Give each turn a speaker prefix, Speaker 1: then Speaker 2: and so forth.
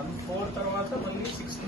Speaker 1: one four తర్వాత మళ్ళీ sixth